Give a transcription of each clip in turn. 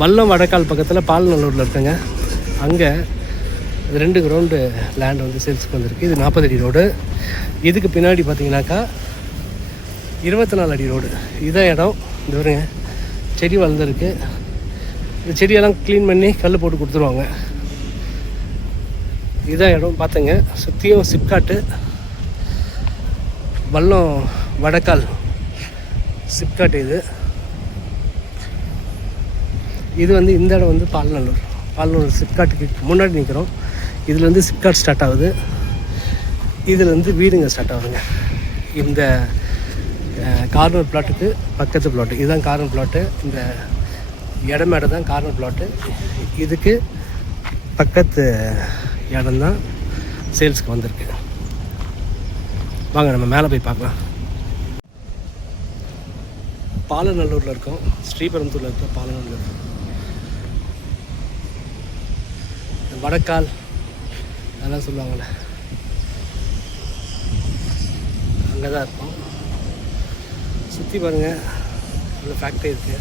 வல்லம் வடக்கால் பக்கத்தில் பால்நல்லூரில் இருக்குங்க. அங்கே 2 கிரவுண்டு லேண்ட் வந்து சேல்ஸுக்கு வந்திருக்கு. இது 40 அடி ரோடு. இதுக்கு பின்னாடி பார்த்தீங்கன்னாக்கா 24 அடி ரோடு. இதான் இடம். இந்த வருங்க செடி வளர்ந்துருக்கு. இந்த செடியெல்லாம் க்ளீன் பண்ணி கல் போட்டு கொடுத்துருவாங்க. இதான் இடம் பார்த்துங்க. சுற்றியும் சிப்காட்டு, வல்லம் வடக்கால் சிப்காட்டு. இது வந்து இந்த இடம் வந்து பால்நல்லூர் சிப்காட்டுக்கு முன்னாடி நிற்கிறோம். இதில் வந்து சிப்காட் ஸ்டார்ட் ஆகுது. இதில் வந்து வீடுங்க ஸ்டார்ட் ஆகுதுங்க. இந்த கார்னர் பிளாட்டுக்கு பக்கத்து பிளாட்டு இதுதான் கார்னர் பிளாட்டு. இந்த இடமேடை தான் கார்னர் பிளாட்டு. இதுக்கு பக்கத்து இடம்தான் சேல்ஸுக்கு வந்திருக்கு. வாங்க நம்ம மேலே போய் பார்க்கலாம். பாலநல்லூரில் இருக்கோம். ஸ்ரீபெரும்புத்தூரில் இருக்க பாலநல்லூர். வடக்கால் அதெல்லாம் சொல்லுவாங்கள்ல, அங்கே தான் இருக்கும். சுற்றி பாருங்கள், அந்த ஃபேக்ட்ரி இருக்குது.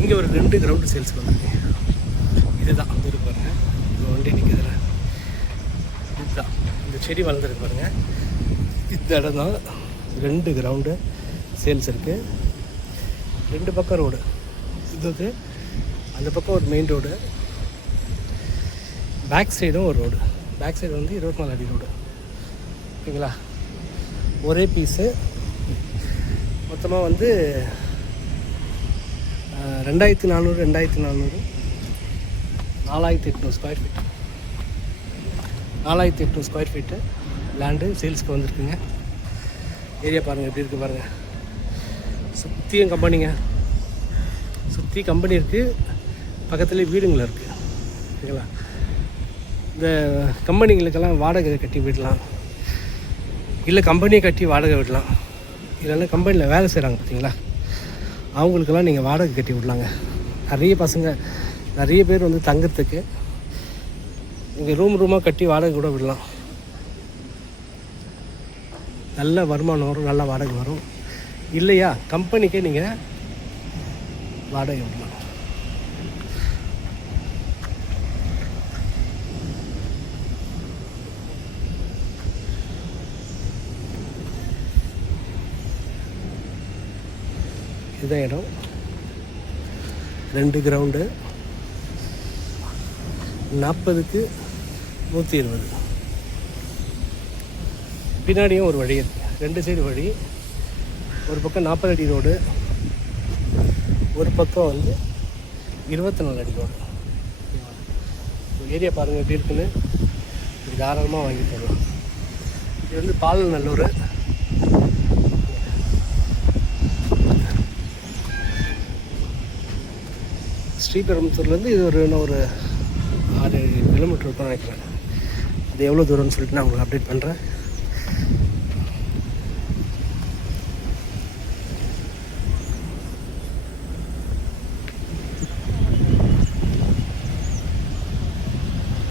இங்கே ஒரு 2 கிரவுண்டு சேல்ஸுக்கு வந்துருக்கு. இதுதான் அந்த இருக்கு பாருங்கள். இந்த வண்டி நிற்கிறதுல இதுதான் இந்த செடி வளர்ந்துருக்கு பாருங்கள். இந்த இடம் தான் 2 கிரவுண்டு சேல்ஸ் இருக்குது. 2 பக்கம் ரோடு. இது அந்த பக்கம் ஒரு மெயின் ரோடு, பேக் சைடும் ஒரு ரோடு. பேக் சைடு வந்து 24 அடி ரோடு. ஓகேங்களா? ஒரே பீஸு. மொத்தமாக வந்து 2400 4800 square feet 4800 square feet land சேல்ஸுக்கு வந்திருக்குங்க. ஏரியா பாருங்கள் எப்படி இருக்குது பாருங்கள். சுற்றியும் கம்பெனிங்க, சுற்றி கம்பெனி இருக்குது. பக்கத்துலேயே வீடுங்களும் இருக்குது. ஓகேங்களா? இந்த கம்பெனிங்களுக்கெல்லாம் வாடகை கட்டி விடலாம், இல்லை கம்பெனியை கட்டி வாடகை விடலாம். இல்லைன்னா கம்பெனியில் வேலை செய்கிறாங்க பார்த்தீங்களா, அவங்களுக்கெல்லாம் நீங்கள் வாடகை கட்டி விடலாங்க. நிறைய பேர் வந்து தங்கிறதுக்கு இங்கே ரூமாக கட்டி வாடகை கூட விடலாம். நல்ல வருமானம் வரும், நல்ல வாடகை வரும். இல்லையா கம்பெனிக்கே நீங்கள் வாடகை விடலாம். இதுதான் இடம். 2 கிரவுண்டு 40க்கு 120. பின்னாடியும் ஒரு வழி இருக்குது. 2 சைடு வழி. ஒரு பக்கம் 40 அடி ரோடு, ஒரு பக்கம் வந்து 24 அடி ரோடு. ஏரியா பாருங்கள் எப்படி இருக்குன்னு. இது தாராளமாக வாங்கி தரலாம். இது வந்து பாலநல்லூர். ஸ்ரீபெரும்புத்தூர்லேருந்து இது ஒரு 6-7 கிலோமீட்டர் இருக்கும்னு நினைக்கிறேன். அது எவ்வளோ தூரம்னு சொல்லிட்டு நான் உங்களுக்கு அப்டேட் பண்ணுறேன்.